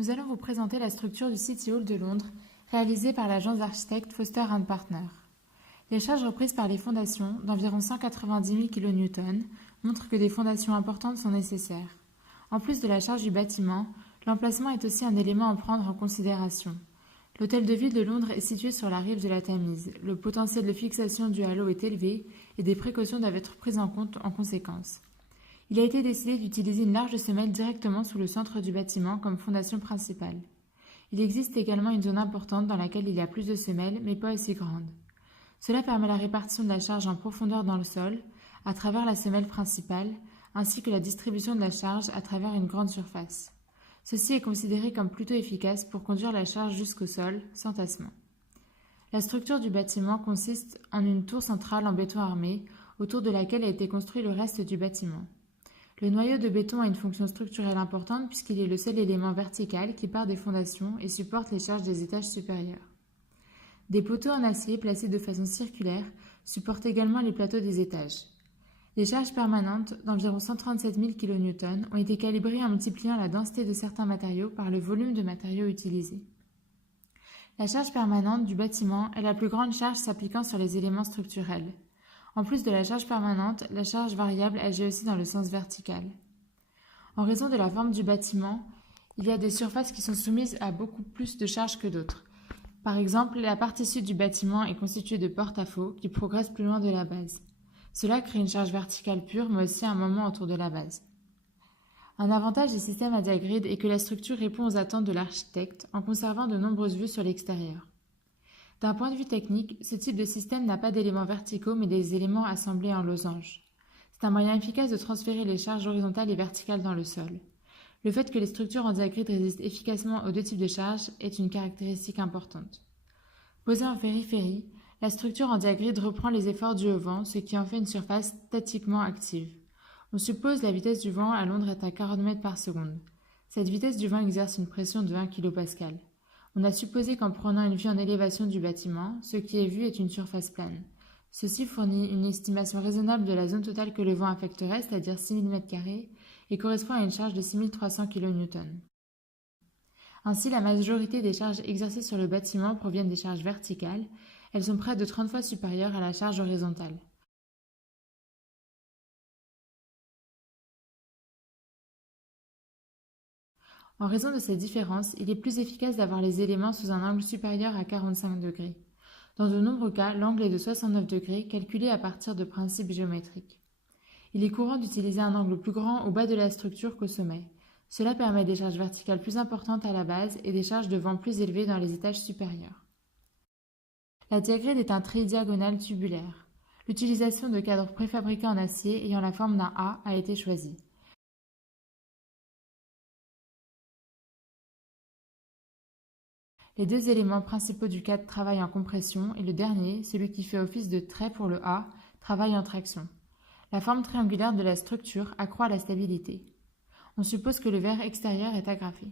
Nous allons vous présenter la structure du City Hall de Londres, réalisée par l'agence d'architectes Foster & Partners. Les charges reprises par les fondations, d'environ 190 000 kN, montrent que des fondations importantes sont nécessaires. En plus de la charge du bâtiment, l'emplacement est aussi un élément à prendre en considération. L'hôtel de ville de Londres est situé sur la rive de la Tamise. Le potentiel de fixation du halo est élevé et des précautions doivent être prises en compte en conséquence. Il a été décidé d'utiliser une large semelle directement sous le centre du bâtiment comme fondation principale. Il existe également une zone importante dans laquelle il y a plus de semelles, mais pas aussi grande. Cela permet la répartition de la charge en profondeur dans le sol, à travers la semelle principale, ainsi que la distribution de la charge à travers une grande surface. Ceci est considéré comme plutôt efficace pour conduire la charge jusqu'au sol, sans tassement. La structure du bâtiment consiste en une tour centrale en béton armé, autour de laquelle a été construit le reste du bâtiment. Le noyau de béton a une fonction structurelle importante puisqu'il est le seul élément vertical qui part des fondations et supporte les charges des étages supérieurs. Des poteaux en acier placés de façon circulaire supportent également les plateaux des étages. Les charges permanentes, d'environ 137 000 kN, ont été calibrées en multipliant la densité de certains matériaux par le volume de matériaux utilisés. La charge permanente du bâtiment est la plus grande charge s'appliquant sur les éléments structurels. En plus de la charge permanente, la charge variable agit aussi dans le sens vertical. En raison de la forme du bâtiment, il y a des surfaces qui sont soumises à beaucoup plus de charges que d'autres. Par exemple, la partie sud du bâtiment est constituée de porte-à-faux qui progressent plus loin de la base. Cela crée une charge verticale pure, mais aussi un moment autour de la base. Un avantage des systèmes à diagrid est que la structure répond aux attentes de l'architecte en conservant de nombreuses vues sur l'extérieur. D'un point de vue technique, ce type de système n'a pas d'éléments verticaux mais des éléments assemblés en losange. C'est un moyen efficace de transférer les charges horizontales et verticales dans le sol. Le fait que les structures en diagrid résistent efficacement aux deux types de charges est une caractéristique importante. Posée en périphérie, la structure en diagrid reprend les efforts dus au vent, ce qui en fait une surface statiquement active. On suppose la vitesse du vent à Londres est à 40 mètres par seconde. Cette vitesse du vent exerce une pression de 1 kPa. On a supposé qu'en prenant une vue en élévation du bâtiment, ce qui est vu est une surface plane. Ceci fournit une estimation raisonnable de la zone totale que le vent affecterait, c'est-à-dire 6 000 m², et correspond à une charge de 6 300 kN. Ainsi, la majorité des charges exercées sur le bâtiment proviennent des charges verticales. Elles sont près de 30 fois supérieures à la charge horizontale. En raison de ces différences, il est plus efficace d'avoir les éléments sous un angle supérieur à 45 degrés. Dans de nombreux cas, l'angle est de 69 degrés, calculé à partir de principes géométriques. Il est courant d'utiliser un angle plus grand au bas de la structure qu'au sommet. Cela permet des charges verticales plus importantes à la base et des charges de vent plus élevées dans les étages supérieurs. La diagride est un trait diagonal tubulaire. L'utilisation de cadres préfabriqués en acier ayant la forme d'un A a été choisie. Les deux éléments principaux du cadre travaillent en compression et le dernier, celui qui fait office de trait pour le A, travaille en traction. La forme triangulaire de la structure accroît la stabilité. On suppose que le verre extérieur est agrafé.